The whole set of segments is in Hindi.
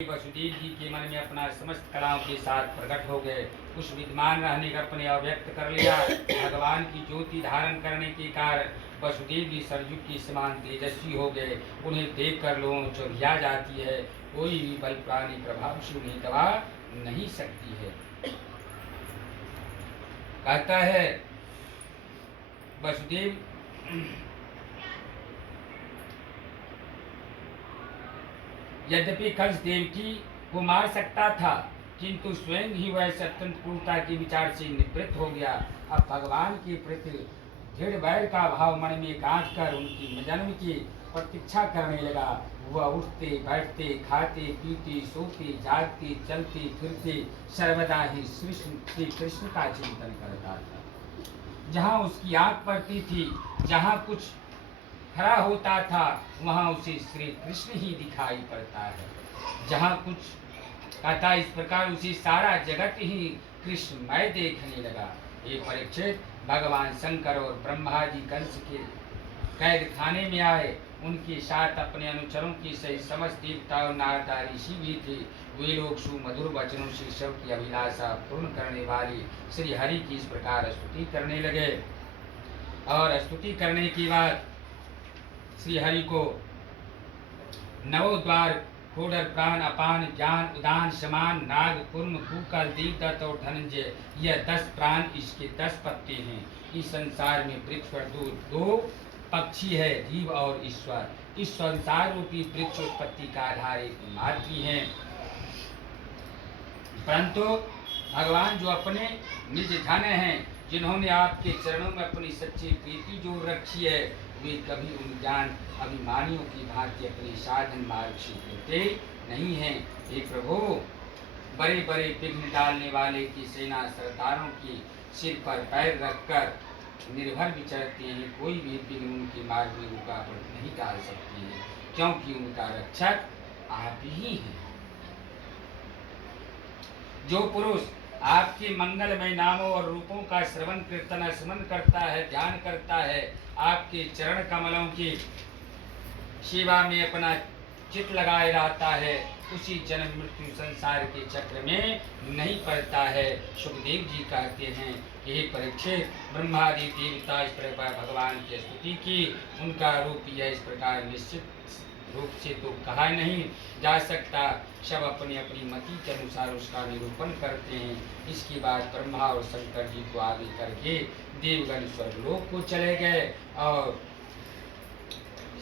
वसुदेव जी के मन में अपना समस्त कलाओं के साथ प्रकट हो गए। उस विद्यमान रहने का अपने अव्यक्त कर लिया। भगवान की ज्योति धारण करने के कारण वसुदेव जी सरयुग के समान तेजस्वी हो गए। उन्हें देख कर लोगों चौंधिया जाती है। कोई भी बल प्राणी प्रभाव से उन्हें दबा नहीं सकती है। कहता है वसुदेव यद्यपि कंस देवकी को मार सकता था, किंतु स्वयं ही वह अत्यंत क्रूरता के विचार से निवृत्त हो गया। अब भगवान के प्रति दृढ़ वैर का भाव मन में गांठ कर उनकी जन्म की प्रतीक्षा करने लगा। वह उठते बैठते खाते पीते सोते जागते चलते फिरते सर्वदा ही श्री कृष्ण का चिंतन करता था। जहाँ उसकी आंख पड़ती थी, जहाँ कुछ खड़ा होता था, वहाँ उसे श्री कृष्ण ही दिखाई पड़ता है। जहाँ कुछ कहता, इस प्रकार उसे सारा जगत ही कृष्णमय देखने लगा। ये परीक्षित, भगवान शंकर और ब्रह्मा जी कंस के कैद खाने में आए। उनके साथ अपने अनुचरों की सही समस्त देवता और नारदा ऋषि भी थे। वे लोग सुमधुर वचनों से सबकी अभिलाषा पूर्ण करने वाली श्री हरि की इस प्रकार स्तुति करने लगे। और स्तुति करने के बाद श्री हरि को नवो द्वार खोडर प्राण अपान ज्ञान उदान समान नाग कुर्म कुकल देवदत्त और धनंजय, यह 10 प्राण, इसके 10 पत्ते हैं। इस संसार में वृक्ष पर दो पक्षी है, जीव और ईश्वर। इस संसार रूपी वृक्ष उत्पत्ति का आधार एक मातृ है, परंतु भगवान जो अपने निज धन हैं, जिन्होंने आपके चरणों में अपनी सच्ची प्रीति जोड़ रखी है, वे कभी उन ज्ञान अभिमानियों की भांति अपने साधन मार्ग से होते नहीं हैं। हे प्रभु, बड़े बड़े विघ्न डालने वाले की सेना सरदारों की सिर पर पैर रखकर निर्भर विचरते हैं। कोई भी विघ्न उनके मार्ग में रुकावट नहीं डाल सकती है, क्योंकि उनका रक्षक आप ही हैं। जो पुरुष आपके मंगलमय नामों और रूपों का श्रवण कीर्तन स्मरण करता है, ध्यान करता है, आपके चरण कमलों की सेवा में अपना चित लगाए रहता है, उसी जन्म मृत्यु संसार के चक्र में नहीं पड़ता है। सुखदेव जी कहते हैं कि हे परीक्षित, ब्रह्मादि देवता इस प्रकार भगवान की स्तुति की, उनका रूप यह इस प्रकार निश्चित रूप से तो कहा नहीं जा सकता। सब अपनी अपनी मति के अनुसार उसका निरूपण करते हैं। इसके बाद ब्रह्मा और शंकर जी को आगे करके देवगण स्वर्गलोक को चले गए। और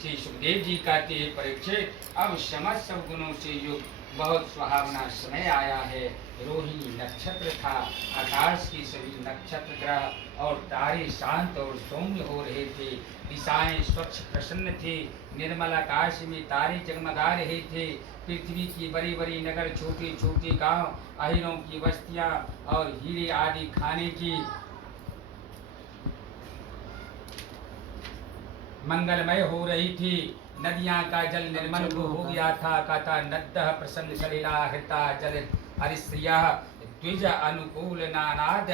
श्री सुखदेव जी कहते हैं, परीक्षित, अब समस्त गुणों से युक्त बहुत सुहावना समय आया है। रोहिणी नक्षत्र था, आकाश के सभी नक्षत्र ग्रह और तारे शांत और सौम्य हो रहे थे। दिशाएं स्वच्छ प्रसन्न थे, निर्मल आकाश में तारे जगमगा रहे थे। पृथ्वी की बड़ी बड़ी नगर, छोटे छोटे गांव, अहिरों की बस्तियां और हीरे आदि खाने की मंगलमय हो रही थी। नदियां का जल निर्मल हो गया था। कहता, नद्दः प्रसन्न सलिला हृता जल हरिश्रिया द्विज अनुकूल नानाद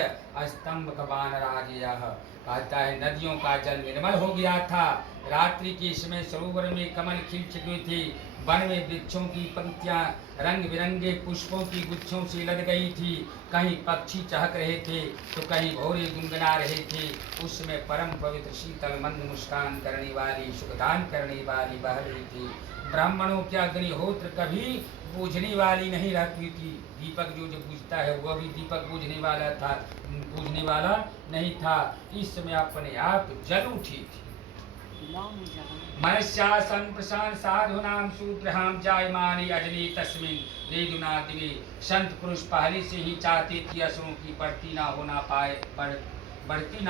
स्तंभ कबान राजयः। कहता है, नदियों का जल निर्मल हो गया था। रात्रि के समय सरोवर में कमल खिल चुके थे। वन में वृक्षों की पंक्तियां रंग बिरंगे पुष्पों की गुच्छों से लद गई थी। कहीं पक्षी चहक रहे थे तो कहीं भौरे गुनगुना रहे थे। उस समय परम पवित्र शीतल मंद मुस्कान करने वाली, सुखदान करने वाली बह रही थी। ब्राह्मणों के अग्निहोत्र कभी बूझने वाली नहीं रहती थी। दीपक जो बुझता है वह भी दीपक बूझने वाला नहीं था। इस समय अपने आप जल उठी थी। मनुष्यासन प्रशांत साधुनाम शूद्रहाम जायमानी अजनी तस्मिन नेदुना दिवे। संत पुरुष पहले से ही चाहते थे असुरों की बढ़ती ना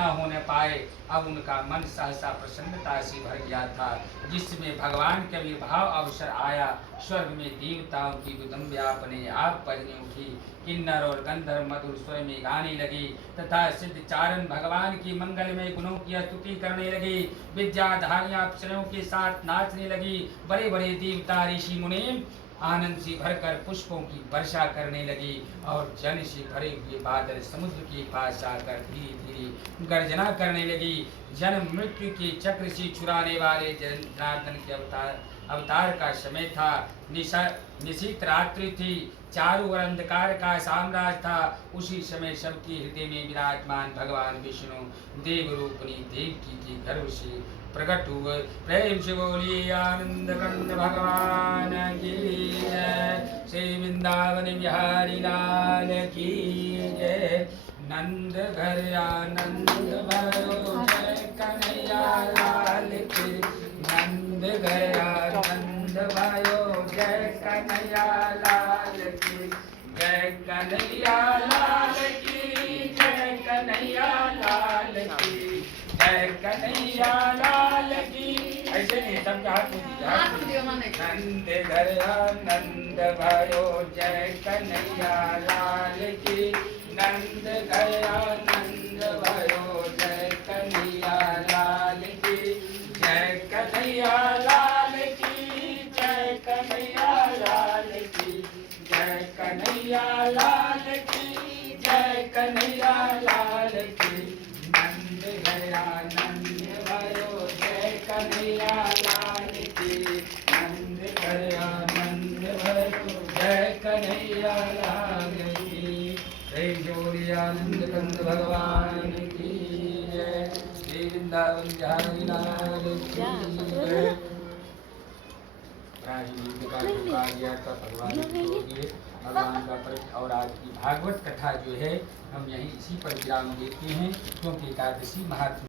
होने पाए। अब उनका मन सहसा प्रसन्नता से भर गया था। जिसमें भगवान के आविर्भाव अवसर आया, स्वर्ग में देवताओं की गुदम्बिया अपने आप बजने उठी। किन्नर और गंधर्व मधुर स्वर में गाने लगे तथा सिद्ध चारण भगवान की मंगलमय गुणों की स्तुति करने लगे। विद्याधारियां अप्सराओं के साथ नाचने लगी। बड़े बड़े देवता ऋषि मुनि आनंद से भरकर पुष्पों की वर्षा करने लगी। और जल से भरे हुए बादल समुद्र के पास आकर धीरे धीरे गर्जना करने लगी। जन्म मृत्यु के चक्र से छुड़ाने वाले जनार्दन के अवतार अवतार का समय था। निशीत रात्रि थी, चारों ओर अंधकार का साम्राज्य था। उसी समय सबके हृदय में विराजमान भगवान विष्णु देव रूपनी देवकी के गर्भ से प्रकट हुए। प्रेम से बोलिए आनंद कंद भगवान की जय। श्री वृंदावन बिहारी लाल की जय। नंद घर आनंद भयो जय कन्हैया लाल की। नंद घर आनंद भयो जय कन्हैया लाल की। जय कन्हैया लाल की जय कन्हैया लाल की। जय कन्हैया लाल की। ऐसे नहीं सबका हाथ नंद घर आनंद भयो जय कन्हैया लाल की। नंद घर आनंद भयो जय कन्हैया लाल की। जय कन्हैया लाल की जय कन्हैया लाल की। जय कन्हैया लाल की जय कन्हैया लाल की। नंद घर आनंद भयो जय कन्हैया लाल की। नंद घर आनंद भयो जय कन्हैया लाल की। जय जोड़ी आनंद कंद भगवान की जय। श्री वृंदावन बिहारी लाल की जय। राजनीति का जो कार्य था भगवान भगवान का प्रति। और आज की भागवत कथा जो है हम यहीं इसी पर विराम देते हैं, क्योंकि एकादशी महात्मा